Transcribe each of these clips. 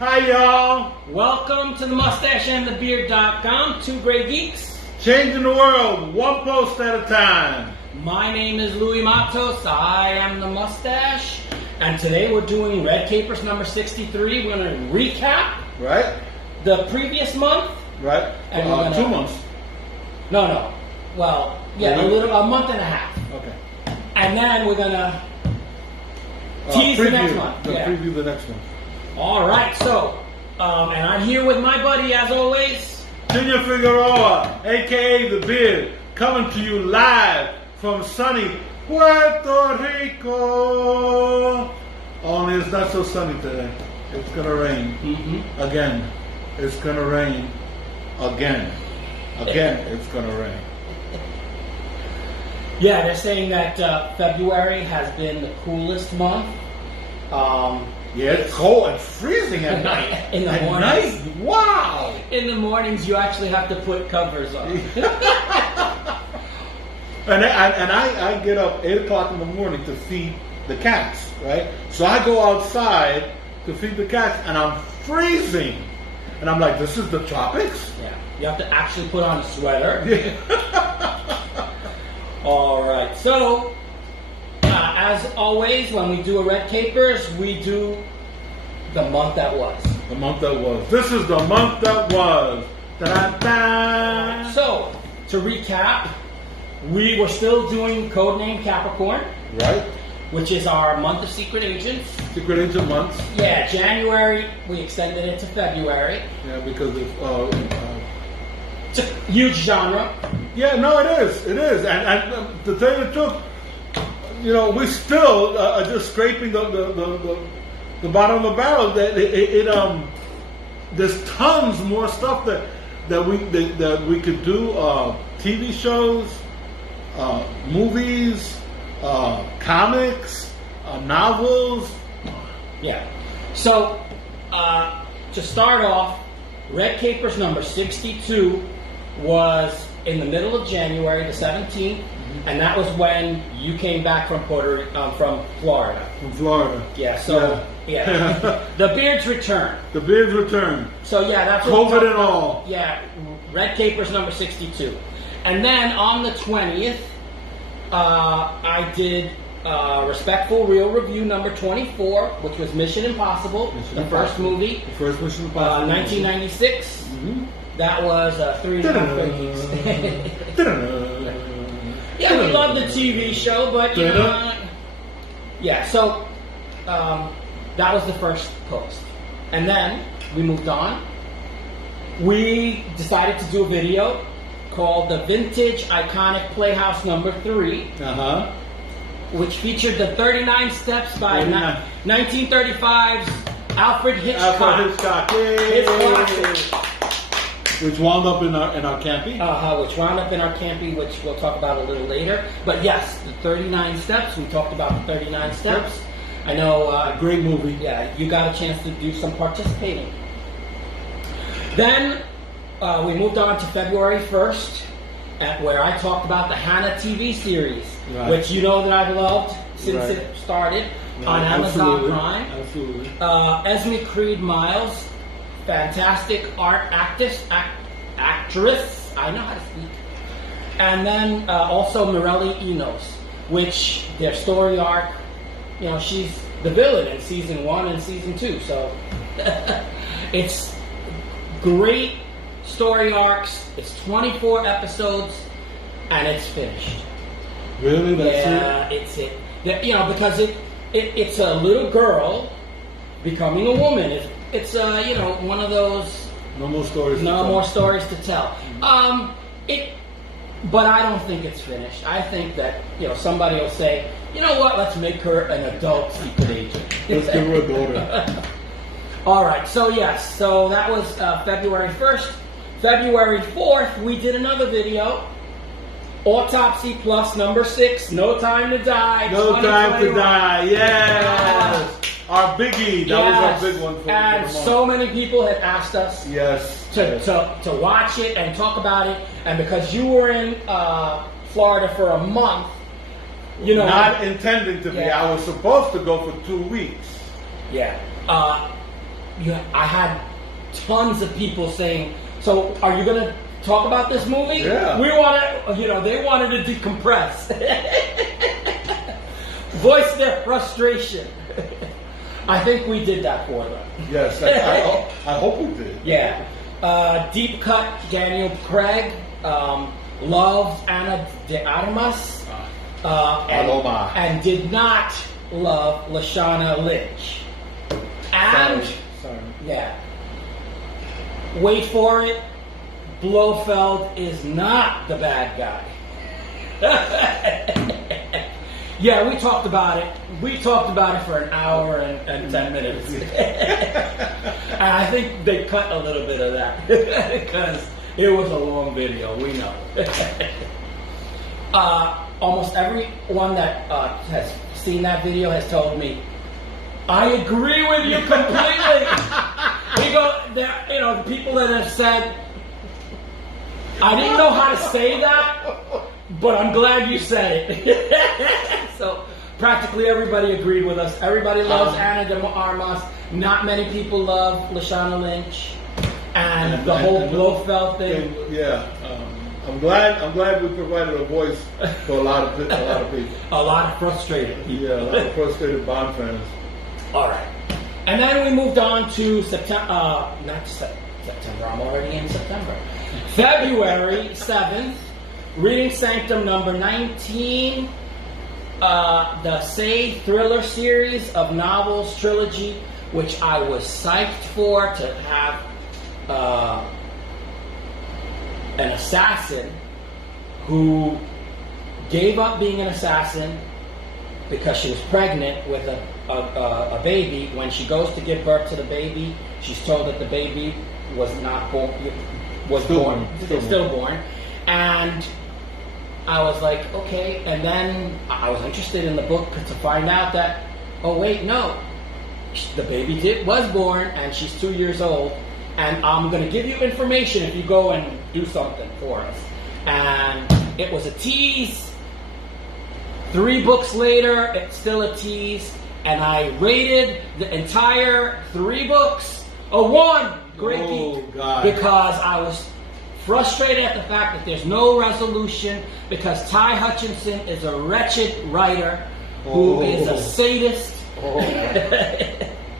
Hi, y'all. Welcome to the Mustache and The Beard.com. Two great geeks. Changing the world, one post at a time. My name is Louis Matos. I am the Mustache. And today we're doing Red Capers number 63. We're going to recap Right? the previous month. Right? And 2 months. No. Well, yeah, a month and a half. Okay. And then we're going to tease the next month. Preview the next one. All right, so, and I'm here with my buddy, as always, Junior Figueroa, a.k.a. The Beard, coming to you live from sunny Puerto Rico. Only it's not so sunny today. It's going to rain. Again. It's going to rain. Again. It's going to rain. Yeah, they're saying that February has been the coolest month. Yeah, it's cold and freezing at night. In the at mornings. Night? Wow! In the mornings, you actually have to put covers on. And I get up 8 o'clock in the morning to feed the cats, right? So I go outside to feed the cats, and I'm freezing. And I'm like, this is the tropics? Yeah, you have to actually put on a sweater. All right, so as always, when we do a Red Capers, we do the month that was. The month that was. This is the month that was. Da-da-da. So, to recap, we were still doing Codename Capricorn. Right? Which is our month of secret agents. Secret agent months. Yeah, January, we extended it to February. Yeah, because it's a huge genre. Yeah, no, it is. It is. And to tell you the truth, you know, we still are just scraping the bottom of the barrel. That there's tons more stuff that we could do. TV shows, movies, comics, novels. Yeah. So to start off, Red Capers number 62 was in the middle of January, the 17th. And that was when you came back from Florida. From Florida. Yeah, so, yeah. The Beard's return. The Beard's return. So, yeah, that's what COVID and all. Yeah, Red Capers number 62. And then on the 20th, I did Respectful Real Review number 24, which was Mission Impossible, the first movie. The first Mission Impossible. 1996. That was 3.5 quickies. Yeah, we love the TV show, but you know, yeah. So that was the first post, and then we moved on. We decided to do a video called "The Vintage Iconic Playhouse Number 3," which featured the 39 Steps by 1935's Alfred Hitchcock. His classic. Which wound up in our campy. Which wound up in our campy, which we'll talk about a little later. But yes, the 39 Steps. We talked about the 39 Steps. I know. Great movie. Yeah, you got a chance to do some participating. Then we moved on to February 1st, where I talked about the Hannah TV series, which you know that I've loved since it started on Amazon Prime. Absolutely. Esme Creed Miles. Fantastic actress. I know how to speak. And then also Morelli Enos, which their story arc, you know, she's the villain in season 1 and season 2. So it's great story arcs. It's 24 episodes, and it's finished. Really? That's it? It's it. You know, because it's a little girl becoming a woman. It's you know, one of those. No more stories. No more stories to tell. But I don't think it's finished. I think that, you know, somebody will say, you know what? Let's make her an adult secret agent. Let's give her a daughter. All right. So yes. So that was February 1st. February 4th, we did another video. Autopsy Plus number 6. No Time to Die. No Time to Die. Yes. Our biggie. That was our big one. And so many people had asked us to watch it and talk about it. And because you were in Florida for a month, you know. Not intending to be. I was supposed to go for 2 weeks. Yeah. I had tons of people saying, "So, are you going to talk about this movie?" Yeah. We want to, they wanted to decompress, voice their frustration. I think we did that for them. Yes, I hope we did. Yeah. Deep cut Daniel Craig loved Anna de Armas and did not love Lashana Lynch. And Sorry. yeah, wait for it. Blofeld is not the bad guy. Yeah, we talked about it. We talked about it for an hour and 10 minutes. And I think they cut a little bit of that because it was a long video, we know. Almost everyone that has seen that video has told me, I agree with you completely. The people that have said, I didn't know how to say that, but I'm glad you said it. So practically everybody agreed with us. Everybody loves Anna de Armas. Not many people love Lashana Lynch, and the whole Blofeld thing. I'm glad we provided a voice for a lot of people. A lot of frustrated people. Yeah, a lot of frustrated Bond fans. All right, and then we moved on to September. Not September. I'm already in September. February 7th. Reading Sanctum number 19. The Say Thriller series of novels trilogy, which I was psyched for, to have an assassin who gave up being an assassin because she was pregnant with a baby. When she goes to give birth to the baby, she's told that the baby was not born, still born, and I was like, okay, and then I was interested in the book to find out that, oh wait, no, the baby was born and she's 2 years old, and I'm going to give you information if you go and do something for us. And it was a tease. 3 books later, it's still a tease, and I rated the entire 3 books a 1. Great geek, because I was frustrated at the fact that there's no resolution, because Ty Hutchinson is a wretched writer who is a sadist.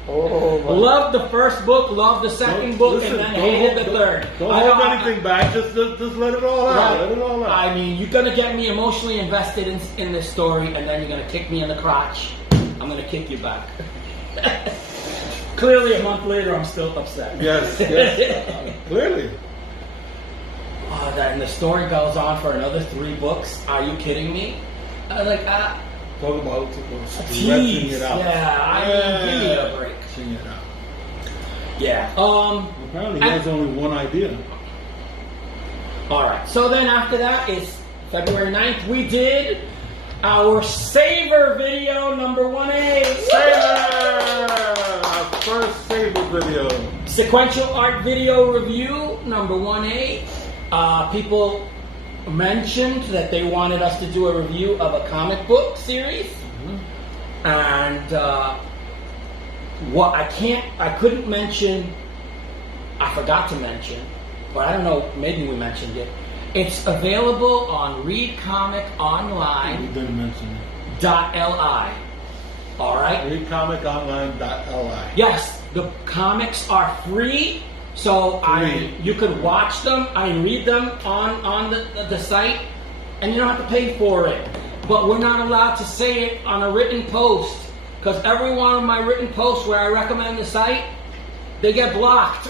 Loved the first book, loved the second book, and then hated the third. Don't hold anything back. Just let it all out. Right. Let it all out. I mean, you're gonna get me emotionally invested in this story, and then you're gonna kick me in the crotch. I'm gonna kick you back. Clearly, a month later, I'm still upset. Yes. Clearly. And the story goes on for another 3 books. Are you kidding me? I was like, Talk about tease. it out. Yeah, give me a break. Stretching it out. Yeah. Apparently, he has only one idea. All right. So then after that is February 9th. We did our Saber video number 1A. Saber! Our first Saber video. Sequential art video review number 1A. People mentioned that they wanted us to do a review of a comic book series, and what I couldn't mention, I forgot to mention, but I don't know, maybe we mentioned it. It's available on Read Comic Online. We didn't mention it. .li. All right. ReadComicOnline.li. Yes, the comics are free. So you could watch them, read them on the site, and you don't have to pay for it. But we're not allowed to say it on a written post, because every one of my written posts where I recommend the site, they get blocked.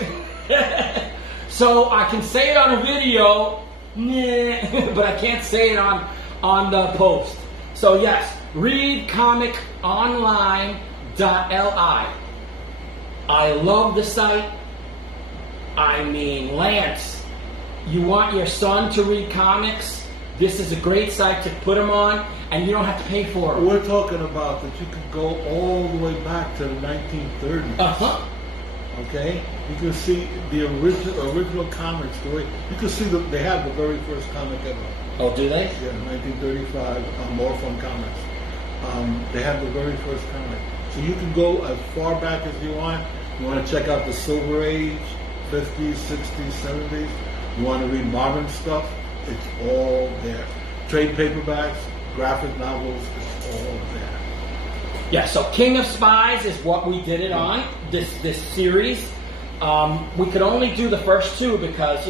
So I can say it on a video, but I can't say it on the post. So yes, readcomiconline.li. I love the site. I mean, Lance, you want your son to read comics? This is a great site to put him on, and you don't have to pay for it. We're talking about that you could go all the way back to the 1930s. Okay? You can see the original comics. You can see they have the very first comic ever. Oh, do they? Yeah, 1935, Morphin Comics. They have the very first comic. So you can go as far back as you want. You want to check out the Silver Age, 50s, 60s, 70s. You want to read modern stuff, it's all there. Trade paperbacks, graphic novels, it's all there. Yeah, so King of Spies is what we did it on, this series. We could only do the first two because,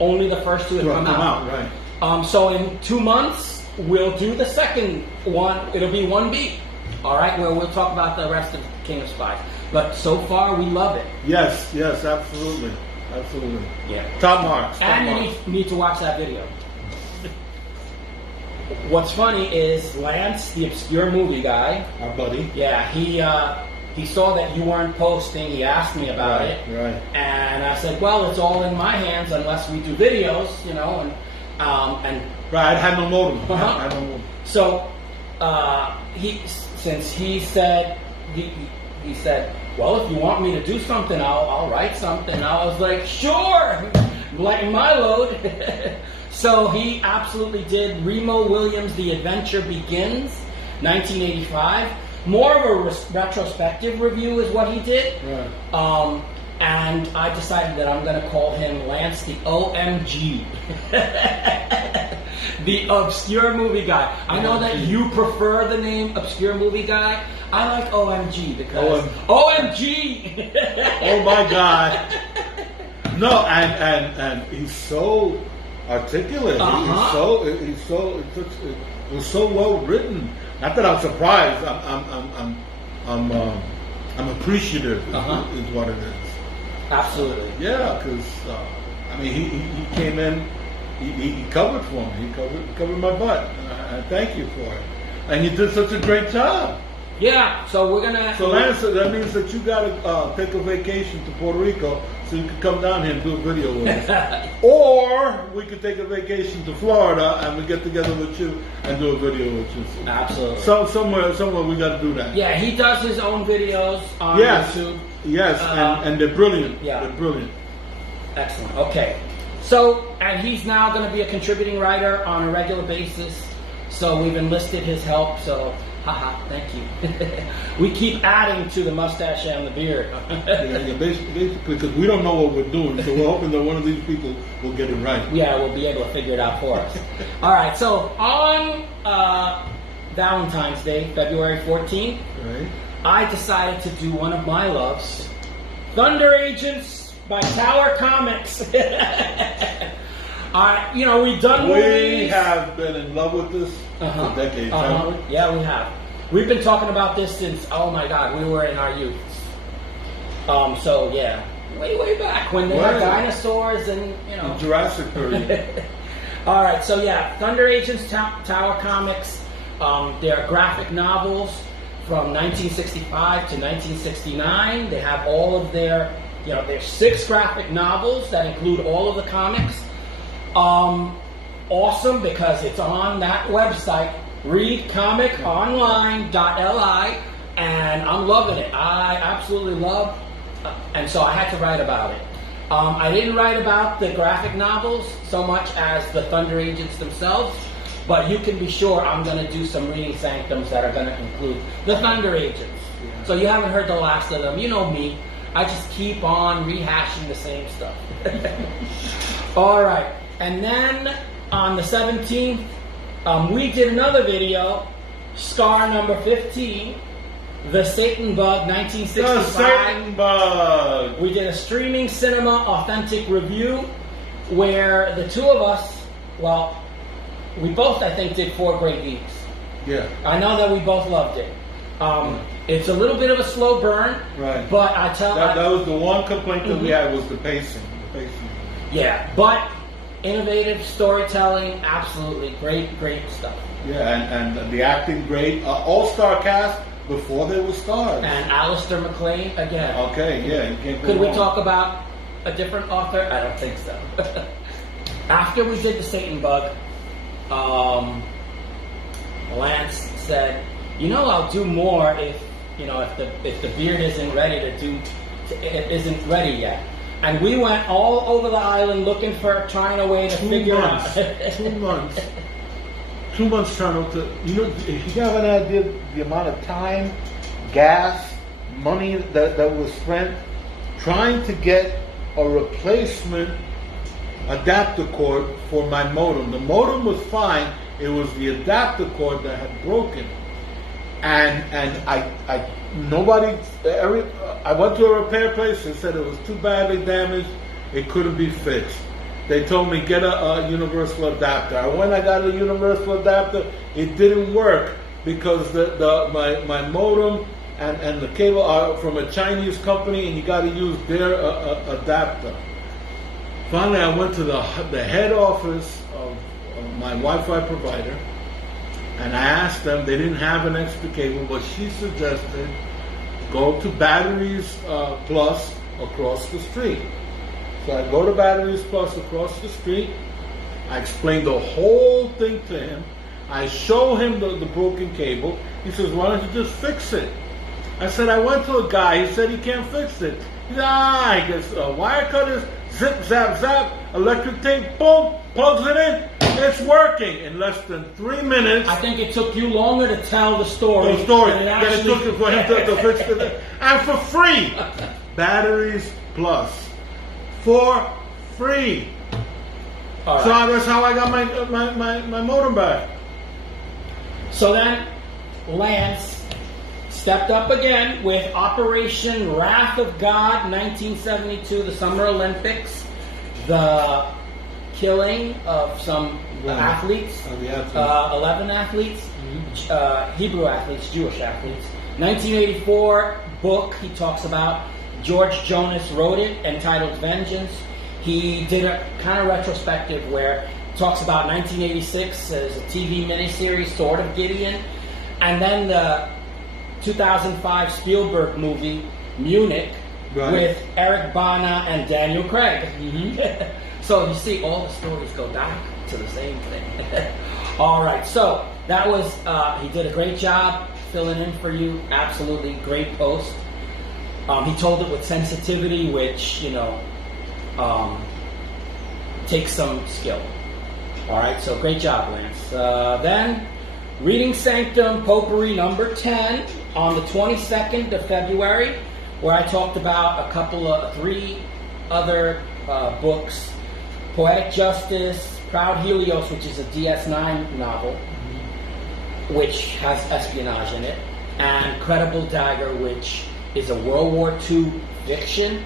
only the first two had come out. Right. So in 2 months, we'll do the second one. It'll be 1B. All right, where we'll talk about the rest of King of Spies. But so far, we love it. Yes, absolutely. Absolutely. Yeah. Top marks. And you need to watch that video. What's funny is Lance, the obscure movie guy, our buddy. Yeah, he saw that you weren't posting. He asked me about it. Right. And I said, well, it's all in my hands unless we do videos, and right, I had no modem. Uh-huh. I had no modem. So he said, well, if you want me to do something, I'll write something. I was like, sure, lighten my load. So he absolutely did. Remo Williams' The Adventure Begins, 1985. More of a retrospective review is what he did. Right. And I decided that I'm going to call him Lance the OMG. The obscure movie guy. I know that you prefer the name obscure movie guy. I like OMG because OMG. Oh my God. No, and he's so articulate. Uh-huh. It was so well written. Not that I'm surprised. I'm appreciative. Is what it is. Absolutely. Yeah, because he came in. He covered for me. He covered my butt. I thank you for it. And you did such a great job. Yeah. So we're gonna. So Lance, that means that you got to take a vacation to Puerto Rico so you can come down here and do a video with us. Or we could take a vacation to Florida and we get together with you and do a video with you. Absolutely. So somewhere we got to do that. Yeah, he does his own videos on YouTube. Yes, and they're brilliant. Yeah. They're brilliant. Excellent. Okay. So, and he's now going to be a contributing writer on a regular basis. So we've enlisted his help. So, thank you. We keep adding to the Mustache and the Beard. Basically, because we don't know what we're doing, so we're hoping that one of these people will get it right. Yeah, we'll be able to figure it out for us. All right, so on Valentine's Day, February 14th, Right. I decided to do one of my loves, Thunder Agents by Tower Comics. We've done movies. We have been in love with this for decades, haven't we? Yeah, we have. We've been talking about this since, oh my God, we were in our youth. So yeah, way back when they had dinosaurs and The Jurassic period. All right, so yeah, Thunder Agents, Tower Comics. They're graphic novels from 1965 to 1969. They have all of their, there's 6 graphic novels that include all of the comics. Awesome because it's on that website, readcomiconline.li, and I'm loving it. I absolutely love, and so I had to write about it. I didn't write about the graphic novels so much as the Thunder Agents themselves, but you can be sure I'm going to do some reading sanctums that are going to include the Thunder Agents. Yeah. So you haven't heard the last of them. You know me. I just keep on rehashing the same stuff. All right. And then on the 17th, we did another video, Scar number 15, The Satan Bug, 1965. The Satan Bug. We did a streaming cinema authentic review where the two of us, we both, I think, did 4 great geeks. Yeah. I know that we both loved it. It's a little bit of a slow burn. Right. But I tell you. That was the one complaint that we had was the pacing. Yeah. But innovative storytelling, absolutely. Great stuff. Yeah, and the acting great. All-star cast before they were stars. And Alistair McLean again. Okay, yeah. You can't go Could we wrong. talk about a different author? I don't think so. After we did The Satan Bug, Lance said, I'll do more if the beard isn't ready isn't ready yet. And we went all over the island trying a way to figure out. 2 months. 2 months trying to, if you have an idea the amount of time gas, money that was spent trying to get a replacement adapter cord for my modem. The modem was fine. It was the adapter cord that had broken. And I went to a repair place. They said it was too badly damaged. It couldn't be fixed. They told me get a universal adapter. When I got a universal adapter, it didn't work because my modem and the cable are from a Chinese company, and you got to use their adapter. Finally, I went to the head office of my Wi-Fi provider, and I asked them. They didn't have an extra cable, but she suggested go to Batteries Plus across the street. So I go to Batteries Plus across the street. I explain the whole thing to him. I show him the broken cable. He says, why don't you just fix it? I said, I went to a guy. He said he can't fix it. He said, I guess wire cutters, zip, zap, zap, electric tape, boom, plugs it in. It's working in less than 3 minutes. I think it took you longer to tell the story. Than it took for him to fix it. And for free. Batteries Plus. For free. All right. So that's how I got my modem back. So then Lance stepped up again with Operation Wrath of God, 1972, the Summer Olympics, the killing of some athletes, 11 athletes, Hebrew athletes, Jewish athletes. 1984 book he talks about. George Jonas wrote it, entitled Vengeance. He did a kind of retrospective where he talks about 1986 as a TV miniseries, sort of Gideon, and then the 2005 Spielberg movie, Munich, with Eric Bana and Daniel Craig. So you see, all the stories go back to the same thing. All right, so that was, he did a great job filling in for you. Absolutely great post. He told it with sensitivity, which, takes some skill. All right, so great job, Lance. Then, Reading Sanctum Potpourri number 10 on the 22nd of February, where I talked about three other books. Poetic Justice, Proud Helios, which is a DS9 novel, which has espionage in it, and Credible Dagger, which is a World War II fiction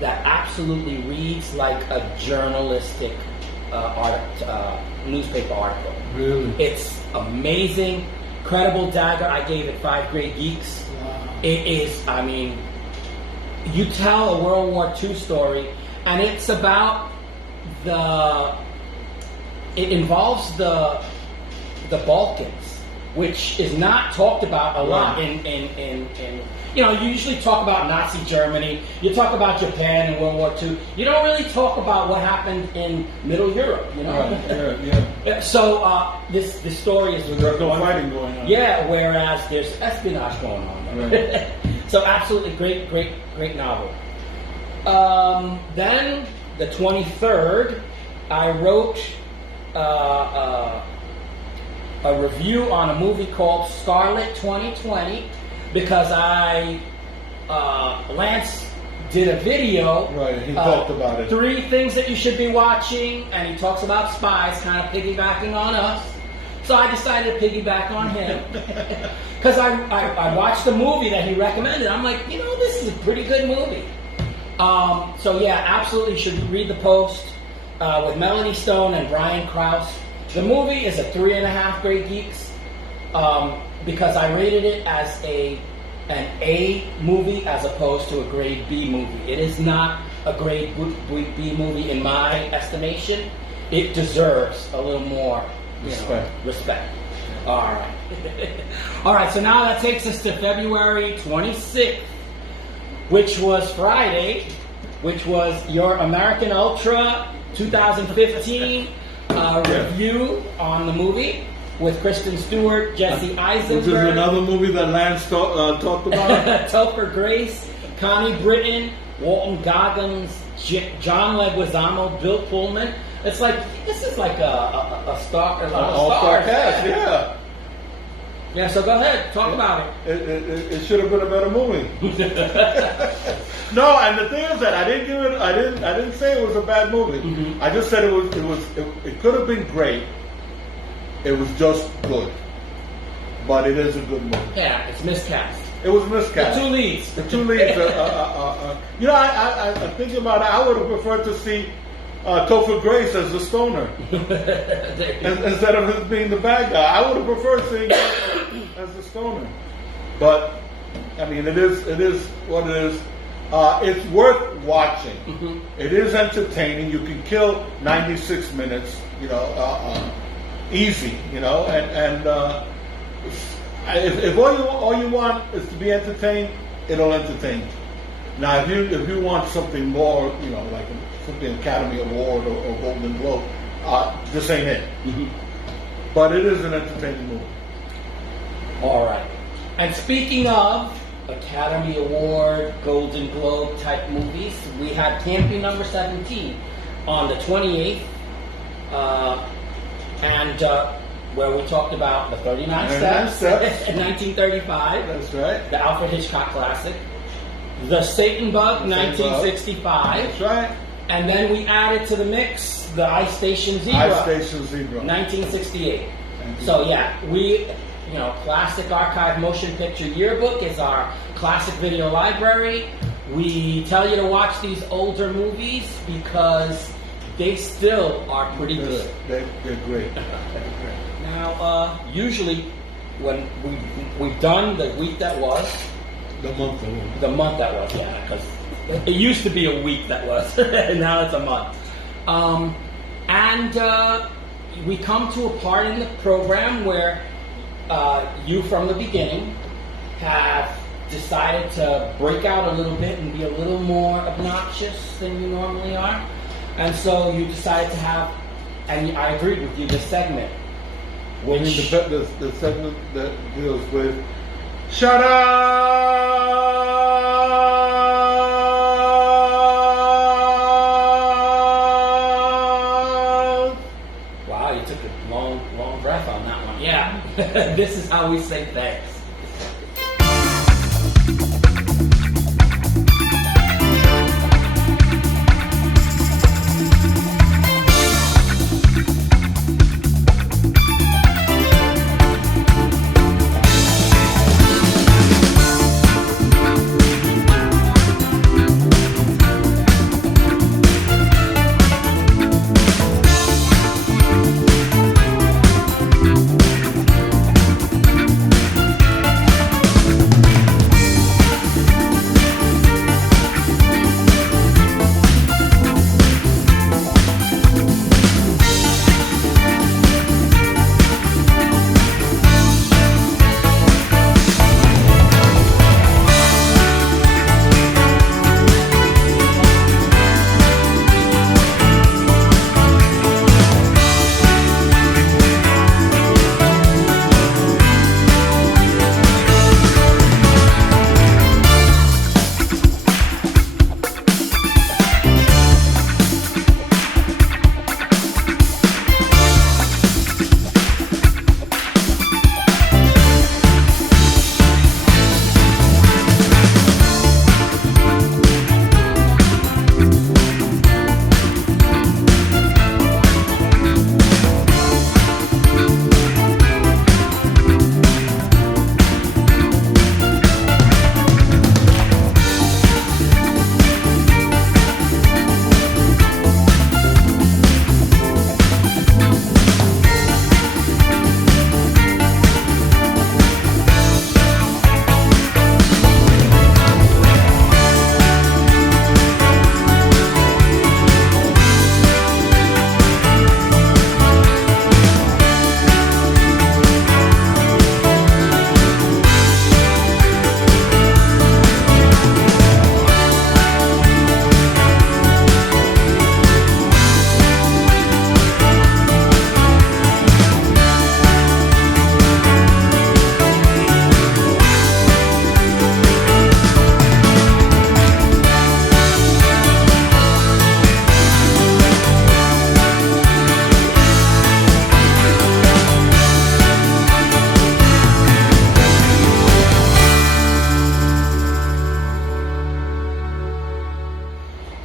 that absolutely reads like a journalistic newspaper article. Really? It's amazing. Credible Dagger, I gave it 5 great geeks. Wow. It is, you tell a World War II story, and it's about it involves the Balkans, which is not talked about a lot in you usually talk about Nazi Germany, you talk about Japan and World War II. You don't really talk about what happened in Middle Europe, Yeah. So this story is there's no fighting going on. Yeah, whereas there's espionage going on. Right. So absolutely great novel. Then the 23rd, I wrote a review on a movie called Scarlet 2020 because Lance did a video. Right, he talked about it. 3 things that you should be watching, and he talks about spies, kind of piggybacking on us. So I decided to piggyback on him because I watched the movie that he recommended. I'm like, this is a pretty good movie. So yeah, absolutely should read the post with Melanie Stone and Brian Krause. The movie is a 3.5 great geeks because I rated it as an A movie as opposed to a grade B movie. It is not a grade B movie in my estimation. It deserves a little more respect. All right. All right, so now that takes us to February 26th, which was Friday, which was your American Ultra 2015 review on the movie with Kristen Stewart, Jesse Eisenberg. Which is another movie that Lance talked about. Topher Grace, Connie Britton, Walton Goggins, John Leguizamo, Bill Pullman. This is like a star cast, yeah. Yeah, so go ahead, talk about it. It should have been a better movie. No, and the thing is that I didn't say it was a bad movie. Mm-hmm. I just said it could have been great. It was just good, but it is a good movie. Yeah, it's miscast. It was miscast. The two leads. The two leads. You know, I think about it. I would have preferred to see Topher Grace as the stoner instead of him being the bad guy. I would have preferred seeing him as the stoner. But I mean, it is what it is. It's worth watching. Mm-hmm. It is entertaining. You can kill 96 minutes. You know, easy. You know, and if all you want is to be entertained, it'll entertain you. Now, if you want something more, you know, like something Academy Award or Golden Globe, this ain't it. Mm-hmm. But it is an entertaining movie. All right. And speaking of Academy Award, Golden Globe type movies, we had Camping Number 17 on the 28th, and where we talked about the 39 Steps in 1935. That's right. The Alfred Hitchcock classic. The Satan Bug, 1965. That's right. And then we added to the mix the Ice Station Zebra. Ice Station Zebra. 1968. So yeah, Classic Archive Motion Picture Yearbook is our classic video library. We tell you to watch these older movies because they still are pretty good. They're great. Now, usually when we've done the week that was, The month that was, yeah, because it used to be a week that was, and now it's a month. We come to a part in the program where you, from the beginning, have decided to break out a little bit and be a little more obnoxious than you normally are. And so you decided to have, and I agreed with you, this segment. Which the segment that deals with shut up! Wow, you took a long breath on that one. Yeah, this is how we say thanks.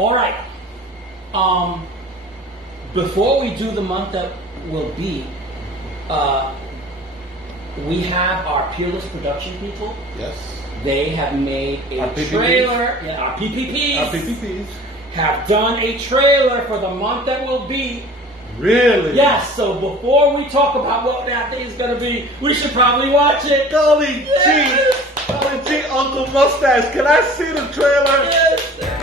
All right. Before we do the month that will be, we have our Peerless production people. Yes. They have made a Our PPPs. trailer. Yeah, our PPPs. Our PPPs. Have done a trailer for the month that will be. Really? Yes, so before we talk about what that thing is going to be, we should probably watch it. Golly Yes. gee, golly gee, Uncle Mustache, can I see the trailer? Yes.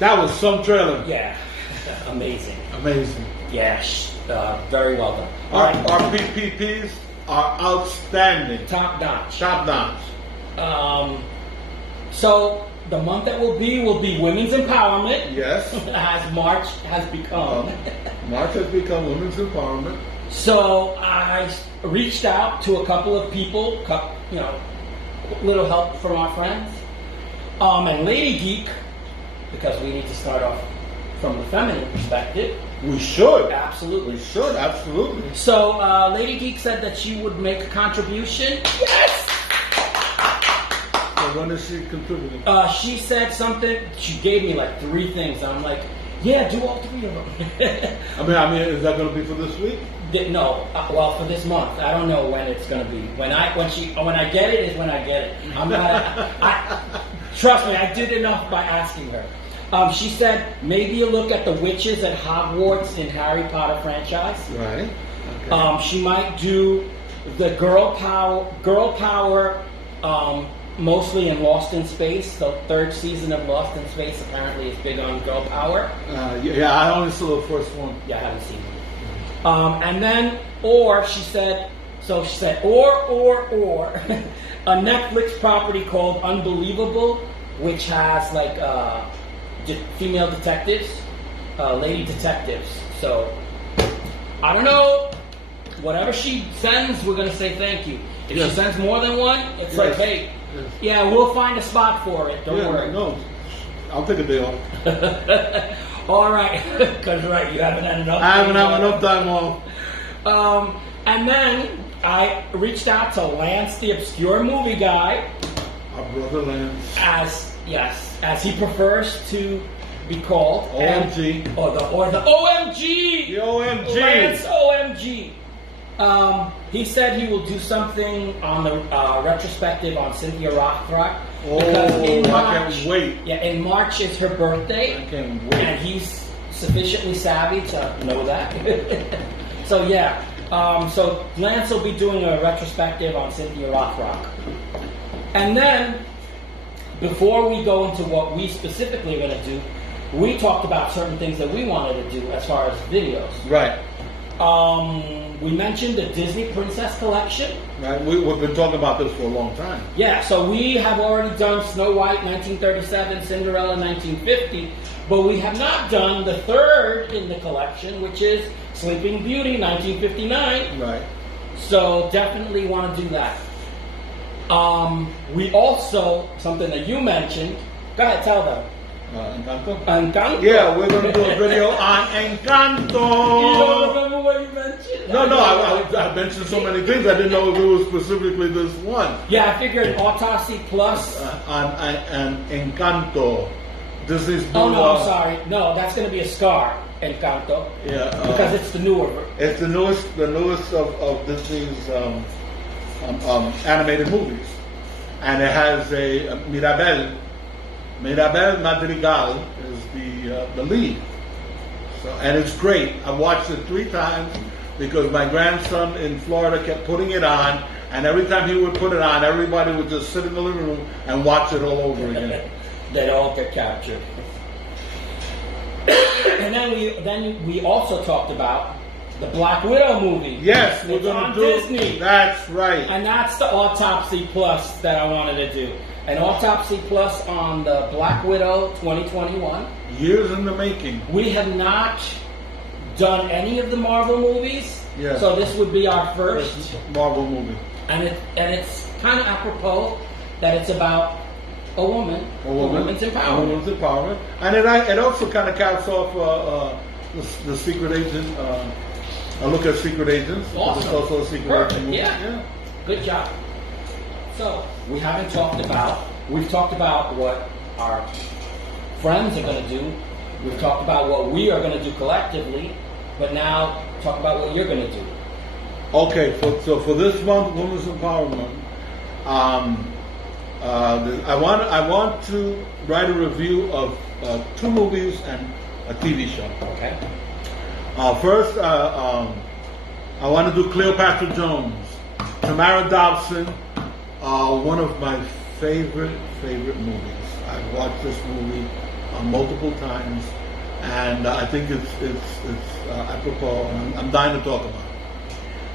That was some trailer. Yeah, amazing. Amazing. Yeah, very well done. All Our, right, our PPPs are outstanding. top notch. Top notch. So the month that will be women's empowerment, Yes. as March has become. March has become Women's Empowerment. So I reached out to a couple of people, little help from our friends, and Lady Geek, because we need to start off from the feminine perspective. We should. Absolutely. We should, absolutely. So Lady Geek said that she would make a contribution. Yes! So when is she contributing? She said something, she gave me like 3 things. I'm like, yeah, do all 3 of them. I mean, is that going to be for this week? No, well, for this month. I don't know when it's going to be. When I get it is when I get it. I'm not. Trust me, I did enough by asking her. She said maybe a look at the witches at Hogwarts in Harry Potter franchise. Right. Okay. She might do the girl power, mostly in Lost in Space. The 3rd season of Lost in Space apparently is big on girl power. Yeah, I only saw the first one. Yeah, I haven't seen it. And then, or a Netflix property called Unbelievable, which has like female detectives, lady detectives. So, I don't know. Whatever she sends, we're going to say thank you. If she sends more than one, it's like, hey, yeah, we'll find a spot for it. Don't worry. No, I'll take a day off. All right, because you haven't had enough. I haven't had enough time off. And then I reached out to Lance, the obscure movie guy. Our brother Lance. As he prefers to be called. OMG. Or the OMG. The OMG. Lance OMG. He said he will do something on the retrospective on Cynthia Rothrock. Because in March, I can't wait. Yeah, in March is her birthday. I can't wait. And he's sufficiently savvy to know that. So yeah, so Lance will be doing a retrospective on Cynthia Rothrock. And then, before we go into what we specifically are going to do, we talked about certain things that we wanted to do as far as videos. Right. We mentioned the Disney Princess Collection. Right. We've been talking about this for a long time. Yeah, so we have already done Snow White 1937, Cinderella 1950, but we have not done the 3rd in the collection, which is Sleeping Beauty 1959. Right. So definitely want to do that. We also, something that you mentioned, go ahead, tell them. Encanto? Encanto? Yeah, we're going to do a video on Encanto. You don't remember what you mentioned? No, I mentioned so many things. I didn't know if it was specifically this one. Yeah, I figured Autopsy Plus. On Encanto. This is Oh, no, I'm sorry. No, that's going to be a Scar, Encanto. Yeah. Because it's the newer version. It's the newest of Disney's animated movies. And it has a Mirabel Madrigal is the lead. So, and it's great. I watched it 3 times because my grandson in Florida kept putting it on, and every time he would put it on, everybody would just sit in the living room and watch it all over again. They'd all get captured. And then we also talked about the Black Widow movie. Yes, we're It's going on to do Disney. That's right. And that's the Autopsy Plus that I wanted to do. An Autopsy Plus on the Black Widow 2021. Years in the making. We have not done any of the Marvel movies. Yeah. So this would be our first Marvel movie. And it's kind of apropos that it's about a woman's empowerment. A woman's empowerment. And it also kind of caps off the Secret Agent, a look at Secret Agents. Awesome. It's also a Secret Perfect. Agent movie. Yeah. Good job. So, we've talked about what our friends are going to do. We've talked about what we are going to do collectively. But now, talk about what you're going to do. Okay, so for this month, Women's Empowerment, I want to write a review of 2 movies and a TV show. Okay. First, I want to do Cleopatra Jones. Tamara Dobson, one of my favorite movies. I've watched this movie multiple times, and I think it's apropos, and I'm dying to talk about it.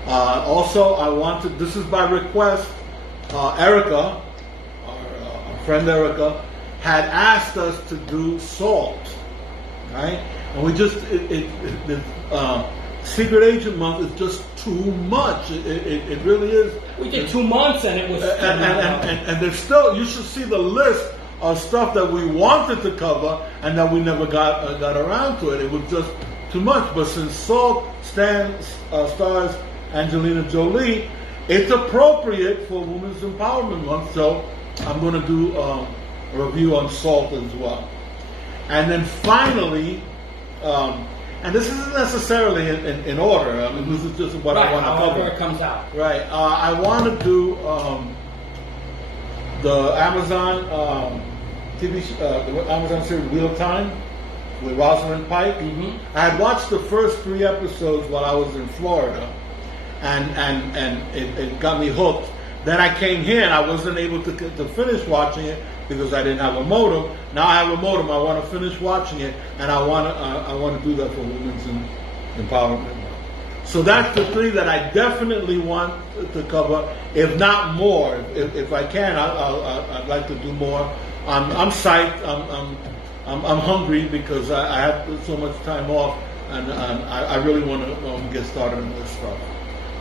Also, this is by request, Erica, our friend Erica, had asked us to do Salt, right? And we just, Secret Agent Month is just too much. It really is. We did 2 months and it was... And there's still, you should see the list of stuff that we wanted to cover and that we never got around to it. It was just too much. But since Salt stars Angelina Jolie, it's appropriate for Women's Empowerment Month, so I'm going to do a review on Salt as well. And then finally, and this isn't necessarily in order. I mean, this is just what I want to cover. However it comes out. Right. I want to do the Amazon the Amazon series Wheel of Time with Rosalind Pike. Mm-hmm. I had watched the first 3 episodes while I was in Florida, and it got me hooked. Then I came here and I wasn't able to finish watching it because I didn't have a modem. Now I have a modem. I want to finish watching it, and I want to do that for Women's Empowerment. So that's the 3 that I definitely want to cover, if not more. If I can, I'd like to do more. I'm psyched. I'm hungry because I have so much time off, and I really want to get started on this stuff.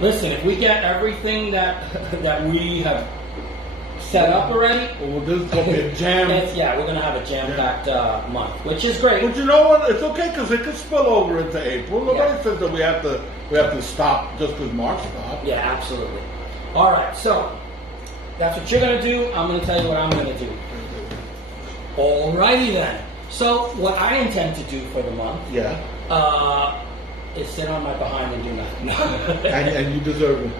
Listen, if we get everything that we have set up already, well, this is going to be a jam. We're going to have a jam-packed month, which is great. But you know what? It's okay because it could spill over into April. Nobody says that we have to stop just because March stopped. Yeah, absolutely. All right, so that's what you're going to do. I'm going to tell you what I'm going to do. All righty then. So what I intend to do for the month, is sit on my behind and do nothing. and you deserve it.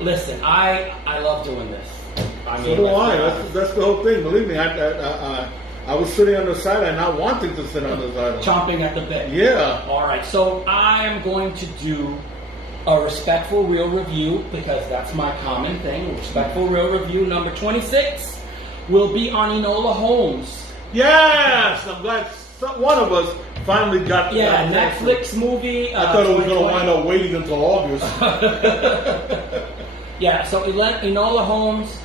Listen, I love doing this. So do I. That's the whole thing. Believe me, I was sitting on the sideline, not wanting to sit on the sideline. Chomping at the bit. Yeah. All right. So I'm going to do a respectful real review because that's my common thing. Respectful real review number 26 will be on Enola Holmes. Yes, I'm glad one of us finally got that. Netflix movie. I thought it was going to wind up waiting until August. Yeah, so Enola Holmes,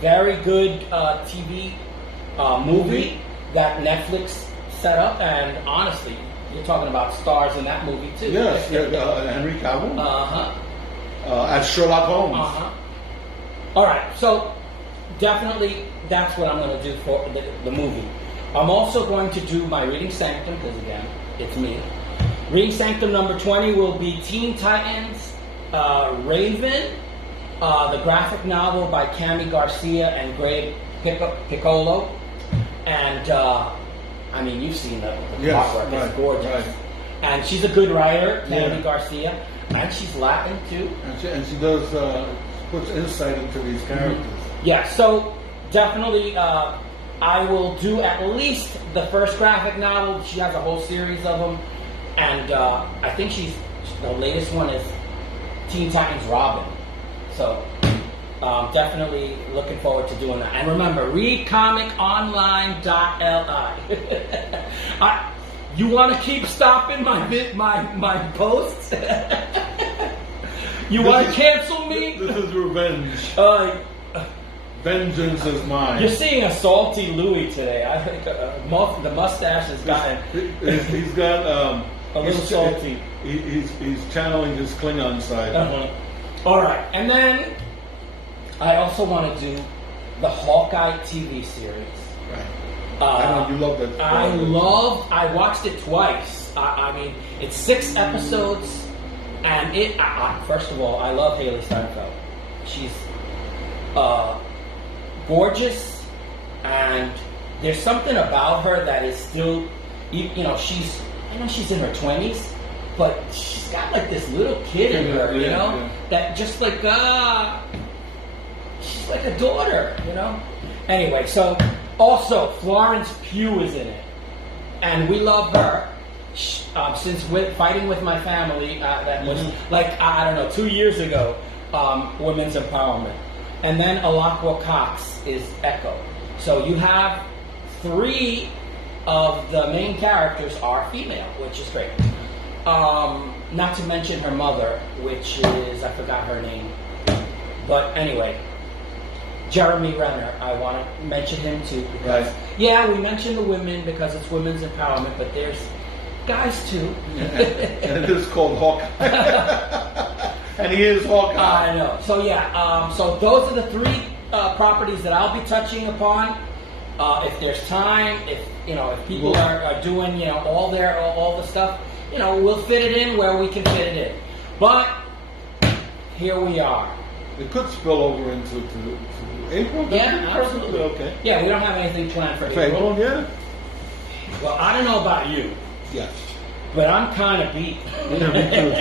very good TV movie that Netflix set up, and honestly, you're talking about stars in that movie too. Yes, Henry Cavill. Uh-huh. As Sherlock Holmes. Uh-huh. All right, so definitely that's what I'm going to do for the movie. I'm also going to do my reading sanctum, because again, it's me. Reading sanctum number 20 will be Teen Titans Raven, the graphic novel by Cami Garcia and Greg Piccolo. And I mean, you've seen the artwork; it's gorgeous. Right. And she's a good writer, Cami Garcia, and she's Latin too. And she does puts insight into these characters. Mm-hmm. Yeah, so definitely, I will do at least the first graphic novel. She has a whole series of them, and I think the latest one is Teen Titans Robin. So. Definitely looking forward to doing that. And remember, readcomiconline.li. You want to keep stopping my posts? You want to cancel me? This is revenge. Vengeance is mine. You're seeing a salty Louis today. I think the mustache has gotten. He's got a little salty. He's channeling his Klingon side. All right, and then. I also want to do the Hawkeye TV series. Right. I know you love that. I watched it twice. I mean, it's 6 episodes, and first of all, I love Haley Steinfeld. She's gorgeous, and there's something about her that is still, she's in her 20s, but she's got like this little kid in her, that just like, she's like a daughter, Anyway, so also Florence Pugh is in it, and we love her. Since fighting with my family, that was like, I don't know, 2 years ago, women's empowerment. And then Alakwa Cox is Echo. So you have 3 of the main characters are female, which is great. Not to mention her mother, which is, I forgot her name. But anyway, Jeremy Renner, I want to mention him too. Because, we mention the women because it's women's empowerment, but there's guys too. And it is called Hawkeye. And he is Hawkeye. I know. So so those are the 3 properties that I'll be touching upon. If there's time, if people are doing all the stuff, we'll fit it in where we can fit it in. But here we are. It could spill over into April. Yeah, absolutely. Okay. Yeah, we don't have anything planned for April. Yeah. Well, I don't know about you. Yes. But I'm kind of beat. Yeah, me too.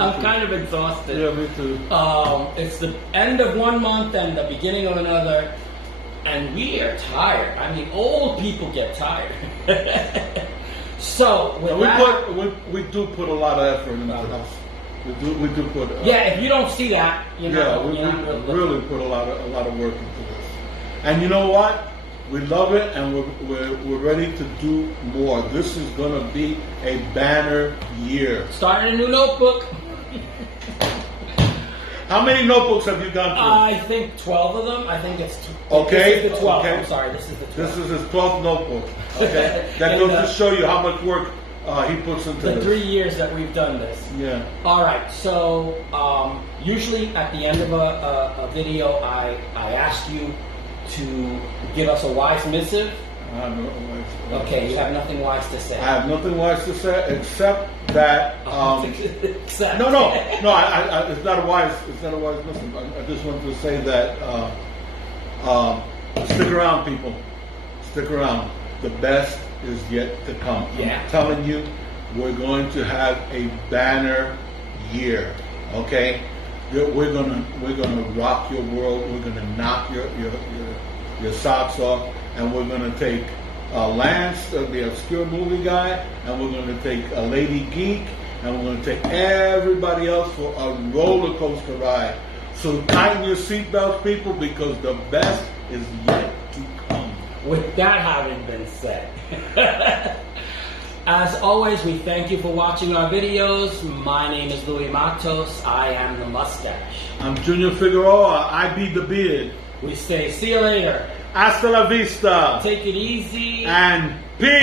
I'm kind of exhausted. Yeah, me too. It's the end of one month and the beginning of another, and we are tired. I mean, old people get tired. So we do put a lot of effort into this. We do put. If you don't see that, we really put a lot of work into this. And you know what? We love it, and we're ready to do more. This is going to be a banner year. Starting a new notebook. How many notebooks have you gone through? I think 12 of them. I think it's okay. This is the 12th. Okay. I'm sorry. This is the 12th. This is his 12th notebook. Okay. That goes to show you how much work he puts into the this. 3 years that we've done this. Yeah. All right. So usually at the end of a video, I ask you to give us a wise missive. I have no wise. Okay, you have nothing wise to say. I have nothing wise to say except that. Except. No. It's not a wise. It's not a wise missive. I just wanted to say that. Stick around, people. Stick around. The best is yet to come. Yeah. I'm telling you, we're going to have a banner year. Okay. We're gonna rock your world. We're gonna knock your socks off, and we're gonna take Lance, the obscure movie guy, and we're gonna take a lady geek, and we're gonna take everybody else for a roller coaster ride. So tighten your seatbelts, people, because the best is yet to come. With that having been said. As always, we thank you for watching our videos. My name is Louis Matos. I am the Mustache. I'm Junior Figueroa. I be the Beard. We say, see you later. Hasta la vista. Take it easy. And peace.